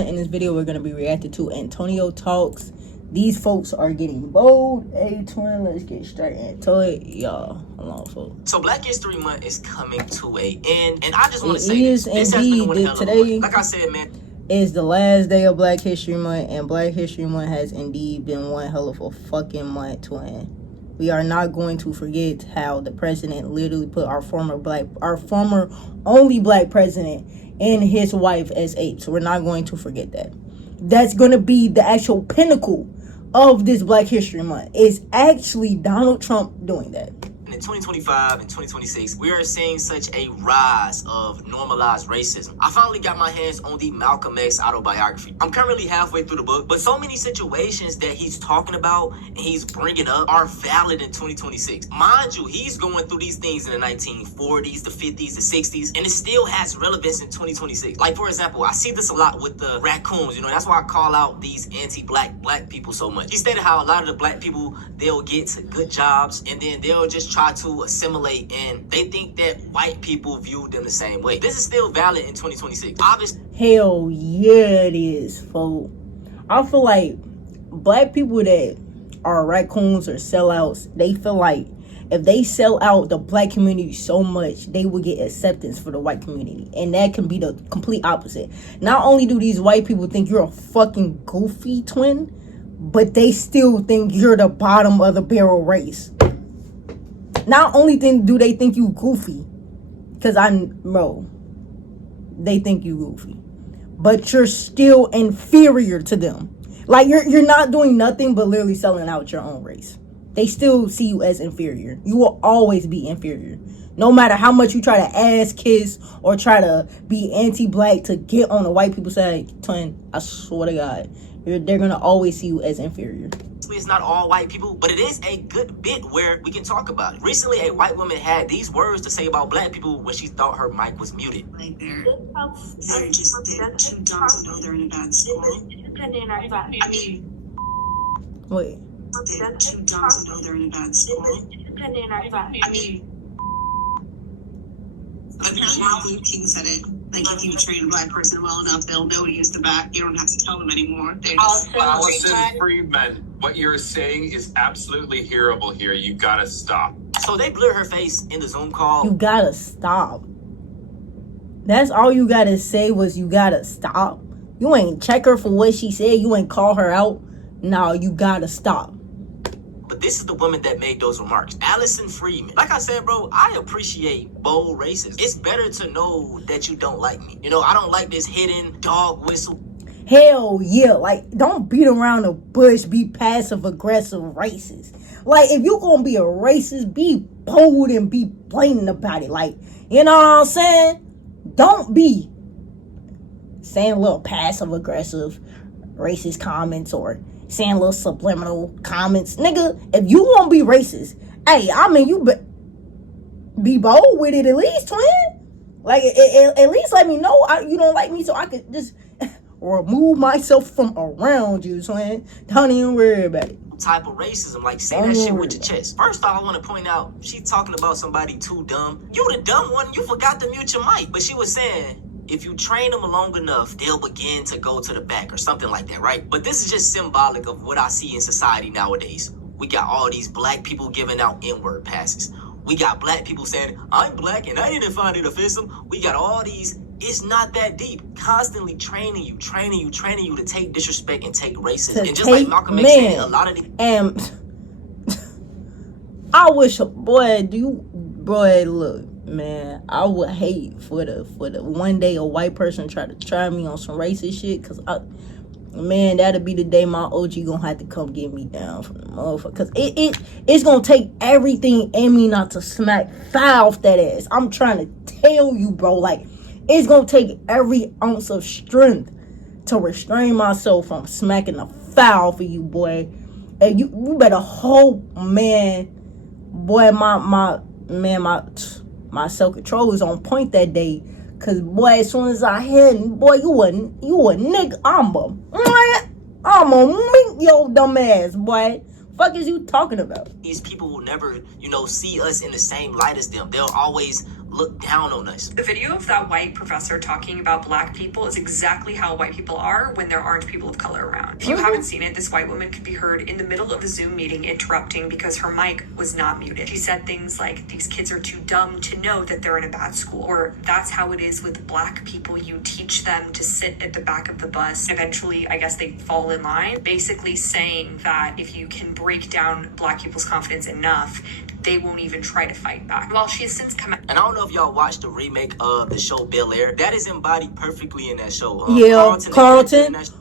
Month. In this video, we're going to be reacting to Antonio Talks. These folks are getting bold. Hey, twin, let's get straight into it. Y'all, hold on, folks. So Black History Month is coming to an end. And I just want to say this has been one hell of a month. Like I said, man, is the last day of Black History Month. And Black History Month has indeed been one hell of a fucking month, twin. We are not going to forget how the president literally put our former only black president and his wife as apes. We're not going to forget that. That's going to be the actual pinnacle of this Black History Month. Is actually Donald Trump doing that. in 2025 and 2026, we are seeing such a rise of normalized racism. I finally got my hands on the Malcolm X autobiography. I'm currently halfway through the book, but so many situations that he's talking about and he's bringing up are valid in 2026. Mind you, he's going through these things in the 1940s, the 50s, the 60s, and it still has relevance in 2026. Like, for example, I see this a lot with the raccoons. You know, that's why I call out these anti-black people so much. He stated how a lot of the black people, they'll get to good jobs and then they'll just try to assimilate, and they think that white people view them the same way. This is still valid in 2026. Obviously, hell yeah, it is, folks. I feel like black people that are raccoons or sellouts, they feel like if they sell out the black community so much, they will get acceptance for the white community. And that can be the complete opposite. Not only do these white people think you're a fucking goofy twin, but they still think you're the bottom of the barrel race. Not only do they think you goofy, because they think you goofy, but you're still inferior to them. Like, you're not doing nothing but literally selling out your own race. They still see you as inferior. You will always be inferior. No matter how much you try to ass kiss or try to be anti-black to get on the white people's side, twin, I swear to God, they're going to always see you as inferior. It's not all white people, but it is a good bit where we can talk about it. Recently, a white woman had these words to say about black people when she thought her mic was muted. Like they're just too dumb to know they're in a bad school. I mean, wait. They're too dumb to know they're in a bad school. I mean, apparently Martin Luther King said it. Like, if you train a black person well enough, they'll know to use the back. You don't have to tell them anymore. They just Allison Freeman, what you're saying is absolutely hearable here. You gotta stop. So they blur her face in the Zoom call. You gotta stop. That's all you gotta say was you gotta stop. You ain't check her for what she said. You ain't call her out. No, you gotta stop. But this is the woman that made those remarks. Allison Freeman. Like I said, bro, I appreciate bold racism. It's better to know that you don't like me. You know, I don't like this hidden dog whistle. Hell yeah. Like, don't beat around the bush. Be passive-aggressive racist. Like, if you gonna be a racist, be bold and be blatant about it. Like, you know what I'm saying? Don't be saying little passive-aggressive racist comments or saying little subliminal comments. Nigga, if you want to be racist, hey, I mean, you be bold with it at least, twin. Like, at least let me know you don't like me so I could just remove myself from around you, twin. Don't even worry about it. Type of racism, like, say that shit with your chest. First off, I want to point out, she's talking about somebody too dumb. You the dumb one, you forgot to mute your mic. But she was saying, if you train them long enough, they'll begin to go to the back or something like that, right? But this is just symbolic of what I see in society nowadays. We got all these black people giving out N-word passes. We got black people saying, I'm black and I didn't find it offensive. We got all these, it's not that deep. Constantly training you to take disrespect and take racism. And just like Malcolm X said, a lot of the... And I wish, boy, look. Man, I would hate for the one day a white person try me on some racist shit, cause man, that'll be the day my OG gonna have to come get me down from the motherfucker. Cause it's gonna take everything in me not to smack foul off that ass. I'm trying to tell you, bro. Like, it's gonna take every ounce of strength to restrain myself from smacking the foul for you, boy. And you better hope, man. Boy, my self-control was on point that day. Cause boy, as soon as I hit, boy, you a nigga. I'ma mink your dumb ass, boy. Fuck is you talking about? These people will never, see us in the same light as them. They'll always look down on us. The video of that white professor talking about black people is exactly how white people are when there aren't people of color around. If you haven't seen it, this white woman could be heard in the middle of a Zoom meeting interrupting because her mic was not muted. She said things like, these kids are too dumb to know that they're in a bad school, or that's how it is with black people. You teach them to sit at the back of the bus. Eventually, I guess they fall in line, basically saying that if you can break down black people's confidence enough, they won't even try to fight back. While she has since come out. And I don't know if y'all watched the remake of the show Bel Air. That is embodied perfectly in that show. Yeah,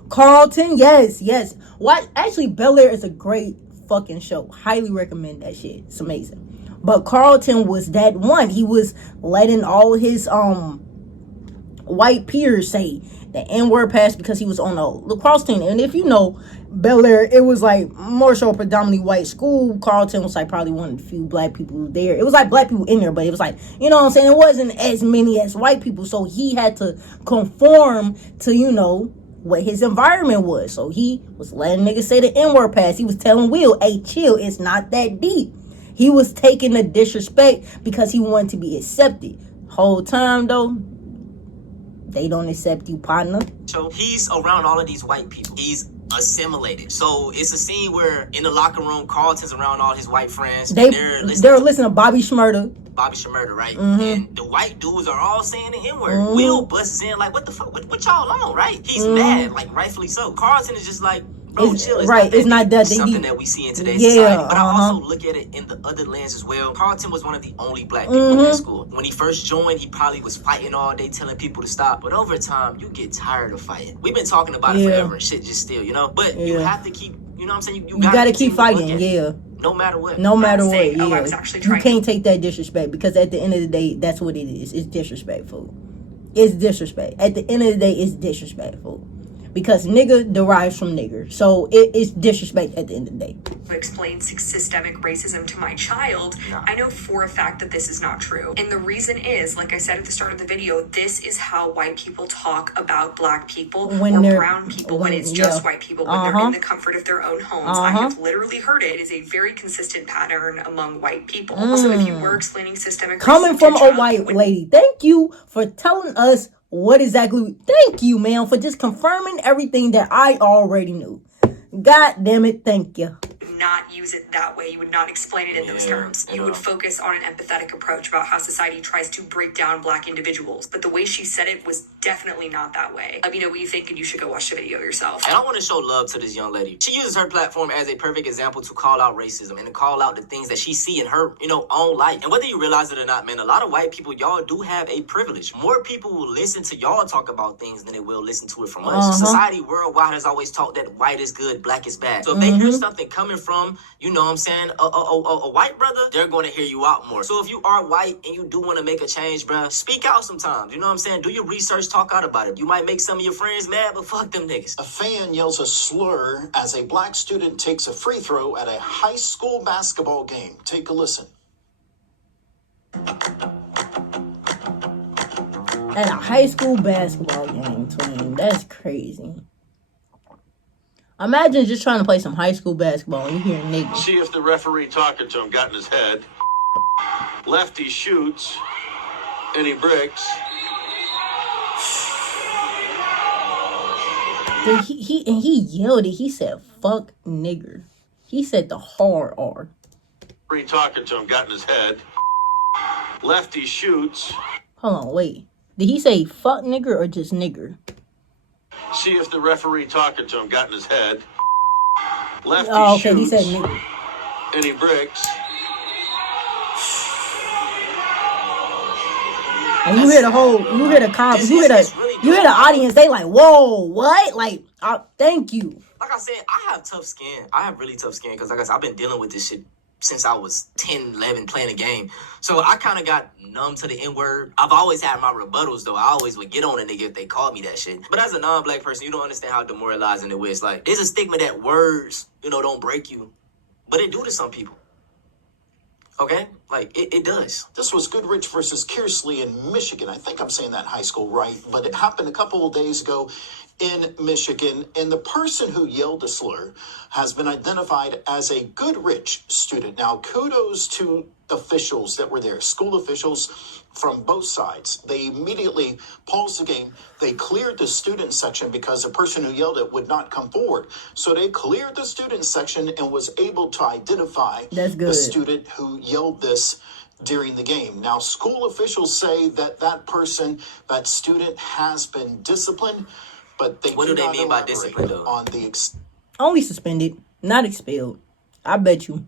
Carlton, yes. What? Actually, Bel Air is a great fucking show. Highly recommend that shit. It's amazing. But Carlton was that one. He was letting all his white peers say the N-word pass because he was on the lacrosse team. And if you know Bel Air, it was like more so a predominantly white school. Carlton was like probably one of the few black people there. It was like black people in there, but it was like, you know what I'm saying, it wasn't as many as white people. So he had to conform to, you know, what his environment was. So he was letting niggas say the N-word pass. He was telling Will, hey, chill, it's not that deep. He was taking the disrespect because he wanted to be accepted. Whole time though, they don't accept you, partner. So he's around all of these white people. He's assimilated. So it's a scene where in the locker room, Carlton's around all his white friends. They're listening to Bobby Shmurda. Bobby Shmurda, right? And the white dudes are all saying the N-word. Will busts in like, what the fuck? What y'all on, right? He's mad, like rightfully so. Carlton is just like, bro, chill. It's not that something that we see in today's society. But I also look at it in the other lens as well. Carlton was one of the only black people in that school. When he first joined, he probably was fighting all day, telling people to stop. But over time, you get tired of fighting. We've been talking about it forever and shit just still, you know? But you have to keep, you know what I'm saying? You gotta keep fighting, no matter what. No matter what, You can't take that disrespect because at the end of the day, that's what it is. It's disrespectful. It's disrespect. At the end of the day, it's disrespectful. Because nigga derives from nigger. So it's disrespect at the end of the day. Explain systemic racism to my child, I know for a fact that this is not true. And the reason is, like I said at the start of the video, this is how white people talk about black people or brown people when it's just white people, when they're in the comfort of their own homes. I have literally heard it. It is a very consistent pattern among white people. So if you were explaining systemic racism coming from a white lady, thank you for telling us what exactly. Thank you, man, for just confirming everything that I already knew. God damn it, thank you. Not use it that way. You would not explain it in those terms. You would focus on an empathetic approach about how society tries to break down black individuals. But the way she said it was definitely not that way. Let me know what you think, and you should go watch the video yourself. And I want to show love to this young lady. She uses her platform as a perfect example to call out racism and to call out the things that she see in her, you know, own life. And whether you realize it or not, man, a lot of white people, y'all do have a privilege. More people will listen to y'all talk about things than they will listen to it from us. Society worldwide has always taught that white is good, black is bad. So if they hear something coming from, you know what I'm saying, a white brother, they're going to hear you out more. So if you are white and you do want to make a change, bruh, speak out sometimes. You know what I'm saying? Do your research, talk out about it. You might make some of your friends mad, but fuck them niggas. A fan yells a slur as a black student takes a free throw at a high school basketball game. Take a listen. At a high school basketball game, twin. That's crazy. Imagine just trying to play some high school basketball and you hear niggas. See if the referee talking to him got in his head. Lefty shoots and he bricks. He yelled it. He said, fuck nigger. He said the hard R. Referee talking to him got in his head. Lefty shoots. Hold on, wait. Did he say fuck nigger or just nigger? See if the referee talking to him got in his head. Lefty okay, shoots. He said nigger. And he bricks. And you hear the whole, you hear the comments, you hear the audience. They like, whoa, what? Like, thank you. Like I said, I have tough skin. I have really tough skin because, like I said, I've been dealing with this shit since I was 10, 11 playing a game. So I kind of got numb to the N-word. I've always had my rebuttals, though. I always would get on a nigga if they called me that shit. But as a non-black person, you don't understand how demoralizing it is. Like, there's a stigma that words, you know, don't break you. But it do to some people. Okay? Like, it does. This was Goodrich versus Kearsley in Michigan. I think I'm saying that high school right. But it happened a couple of days ago in Michigan. And the person who yelled the slur has been identified as a Goodrich student. Now, kudos to officials that were there, school officials from both sides. They immediately paused the game. They cleared the student section because the person who yelled it would not come forward. So they cleared the student section and was able to identify the student who yelled this during the game. Now, school officials say that that student has been disciplined, but they what do they mean by discipline, though? On the only suspended, not expelled. I bet you.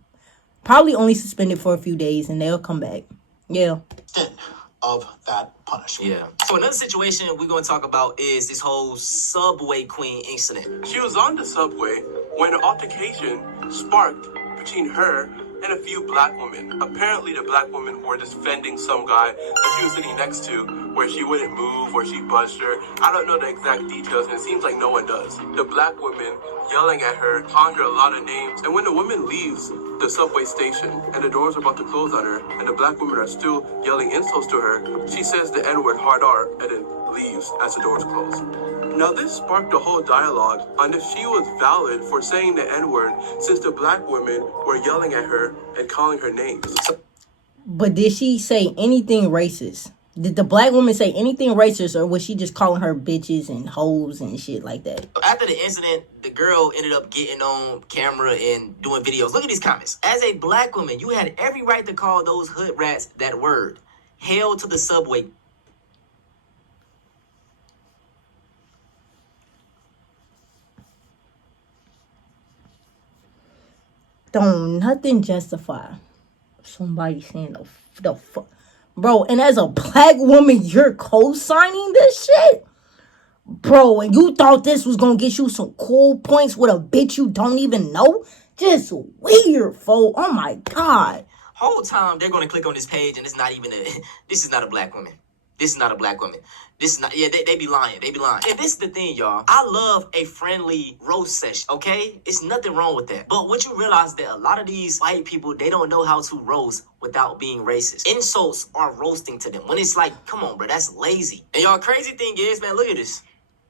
Probably only suspended for a few days and they'll come back. Yeah. extent of that punishment. Yeah. So another situation we're going to talk about is this whole Subway Queen incident. She was on the subway when an altercation sparked between her and a few black women. Apparently the black women were defending some guy that she was sitting next to, where she wouldn't move, where she budged her. I don't know the exact details, and it seems like no one does. The black women yelling at her, calling her a lot of names. And when the woman leaves the subway station and the doors are about to close on her and the black women are still yelling insults to her, she says the N-word hard R and then leaves as the doors close. Now this sparked a whole dialogue on if she was valid for saying the N-word since the black women were yelling at her and calling her names. But did she say anything racist? Did the black woman say anything racist, or was she just calling her bitches and hoes and shit like that? After the incident, the girl ended up getting on camera and doing videos. Look at these comments. As a black woman, you had every right to call those hood rats that word. Hell to the subway. Don't nothing justify somebody saying the fuck. Bro, and as a black woman, you're co-signing this shit? Bro, and you thought this was gonna get you some cool points with a bitch you don't even know? Just weird, fo. Oh my God. Whole time they're gonna click on this page and it's not even this is not a black woman. This is not a black woman. This is not, yeah, they be lying. They be lying. And this is the thing, y'all. I love a friendly roast session, okay? It's nothing wrong with that. But what you realize that a lot of these white people, they don't know how to roast without being racist. Insults are roasting to them. When it's like, come on, bro, that's lazy. And y'all, crazy thing is, man, look at this.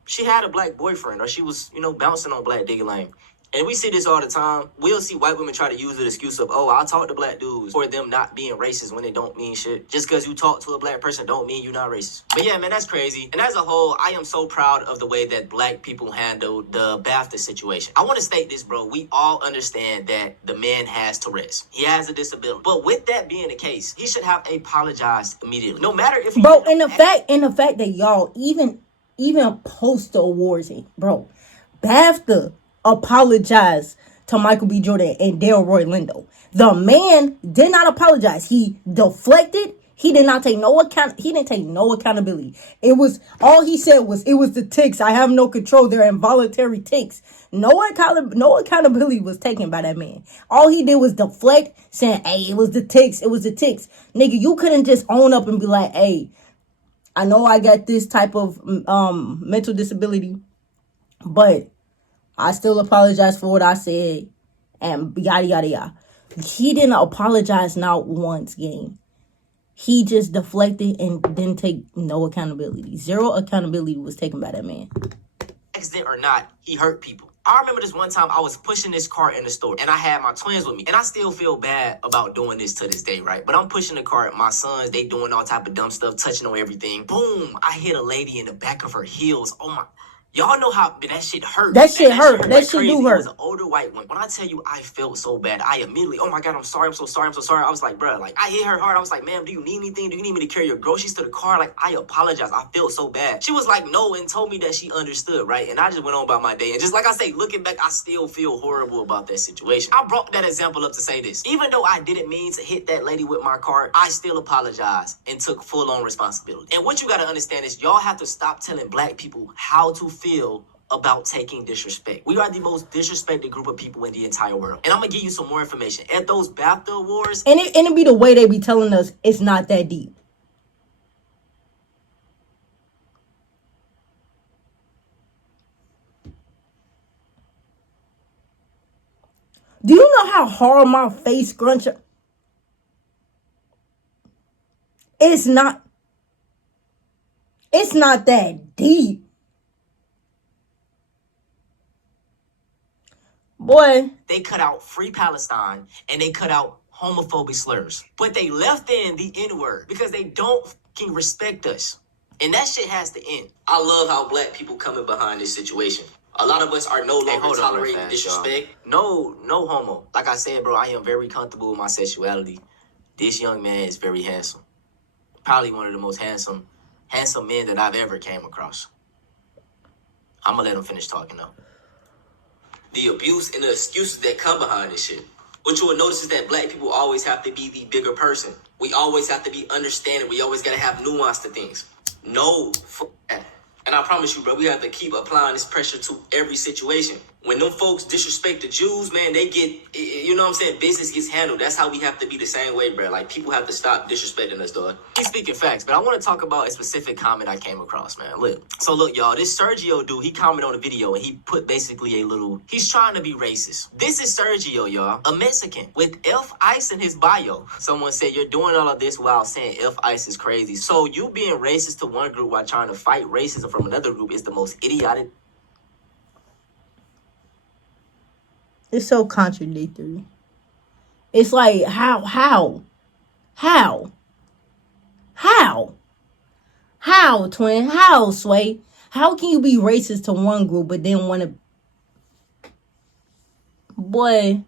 She had a black boyfriend, or she was, bouncing on black Diggy Lane. And we see this all the time. We'll see white women try to use the excuse of, oh, I'll talk to black dudes for them not being racist when they don't mean shit. Just because you talk to a black person don't mean you're not racist. But yeah, man, that's crazy. And as a whole, I am so proud of the way that black people handled the BAFTA situation. I want to state this, bro. We all understand that the man has Tourette's. He has a disability. But with that being the case, he should have apologized immediately. No matter if he... Bro, and the fact that y'all even post the awards, bro, BAFTA apologize to Michael B. Jordan and Delroy Lindo. The man did not apologize. He deflected. He did not take no account. He didn't take no accountability. It was all he said was, "It was the tics. I have no control. They're involuntary tics." No accountability was taken by that man. All he did was deflect, saying, "Hey, it was the tics. It was the tics." Nigga, you couldn't just own up and be like, "Hey, I know I got this type of mental disability, but I still apologize for what I said," and yada, yada, yada. He didn't apologize not once, gang. He just deflected and didn't take no accountability. Zero accountability was taken by that man. Accident or not, he hurt people. I remember this one time I was pushing this cart in the store and I had my twins with me. And I still feel bad about doing this to this day, right? But I'm pushing the cart. My sons, they doing all type of dumb stuff, touching on everything. Boom, I hit a lady in the back of her heels. Oh my... Y'all know how that shit hurt. That shit hurt. That shit do hurt. It was an older white one. When I tell you I felt so bad, I immediately, oh my God, I'm sorry, I'm so sorry, I'm so sorry. I was like, bro, like, I hit her hard. I was like, ma'am, do you need anything? Do you need me to carry your groceries to the car? Like, I apologize. I felt so bad. She was like, no, and told me that she understood, right? And I just went on about my day. And just like I say, looking back, I still feel horrible about that situation. I brought that example up to say this. Even though I didn't mean to hit that lady with my cart, I still apologized and took full-on responsibility. And what you got to understand is y'all have to stop telling black people how to feel about taking disrespect. We are the most disrespected group of people in the entire world. And I'm gonna give you some more information. At those BAFTA awards... And it be the way they be telling us it's not that deep. Do you know how hard my face scrunch up? It's not that deep. Boy, they cut out Free Palestine and they cut out homophobic slurs. But they left in the N-word because they don't fucking respect us. And that shit has to end. I love how black people coming behind this situation. A lot of us are no longer tolerating disrespect. No homo. Like I said, bro, I am very comfortable with my sexuality. This young man is very handsome. Probably one of the most handsome men that I've ever came across. I'm gonna let him finish talking though. The abuse and the excuses that come behind this shit. What you will notice is that black people always have to be the bigger person. We always have to be understanding. We always gotta have nuance to things. No, fuck that. And I promise you, bro, we have to keep applying this pressure to every situation. When them folks disrespect the Jews, man, they get, you know what I'm saying? Business gets handled. That's how we have to be the same way, bro. Like, people have to stop disrespecting us, dog. He's speaking facts, but I want to talk about a specific comment I came across, man. Look, y'all, this Sergio dude, he commented on the video and he put basically he's trying to be racist. This is Sergio, y'all, a Mexican with F ICE in his bio. Someone said, you're doing all of this while saying F ICE is crazy. So you being racist to one group while trying to fight racism from another group is the most idiotic. It's so contradictory. It's like, how, twin? How, Sway? How can you be racist to one group but then want to... Boy.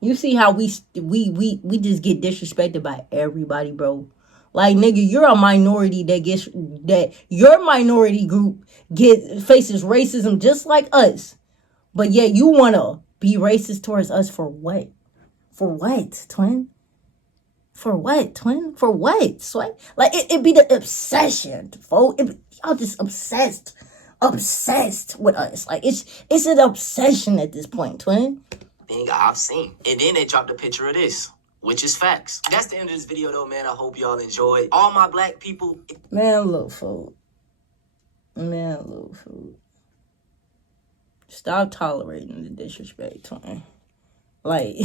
You see how we just get disrespected by everybody, bro. Like, nigga, you're a minority that your minority group faces racism just like us. But yet you want to be racist towards us for what? For what, twin? For what, twin? For what, Sway? Like, it be the obsession, folks. Y'all just obsessed with us. Like, it's an obsession at this point, twin. Thing I've seen. And then they dropped a picture of this, which is facts. That's the end of this video, though, man. I hope y'all enjoyed. All my black people. Man, look, fool. Stop tolerating the disrespect, twin. Like,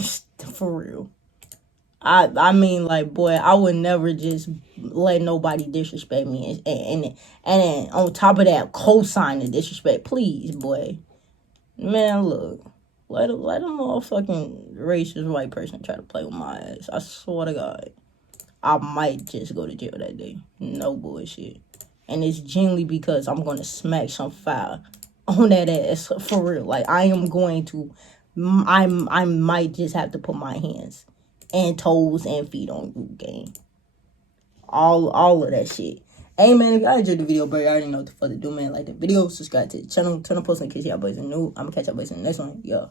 for real. I mean, like, boy, I would never just let nobody disrespect me. And then on top of that, co-sign the disrespect. Please, boy. Man, look. Let a motherfucking racist white person try to play with my ass. I swear to God. I might just go to jail that day. No bullshit. And it's genuinely because I'm going to smack some fire on that ass. For real. Like, I might just have to put my hands and toes and feet on you, gang. All of that shit. Hey, man, if y'all enjoyed the video, bro, you already know what the fuck to do, man. Like the video, subscribe to the channel, turn on post notifications, y'all boys are new. I'm going to catch y'all boys in the next one. Yeah.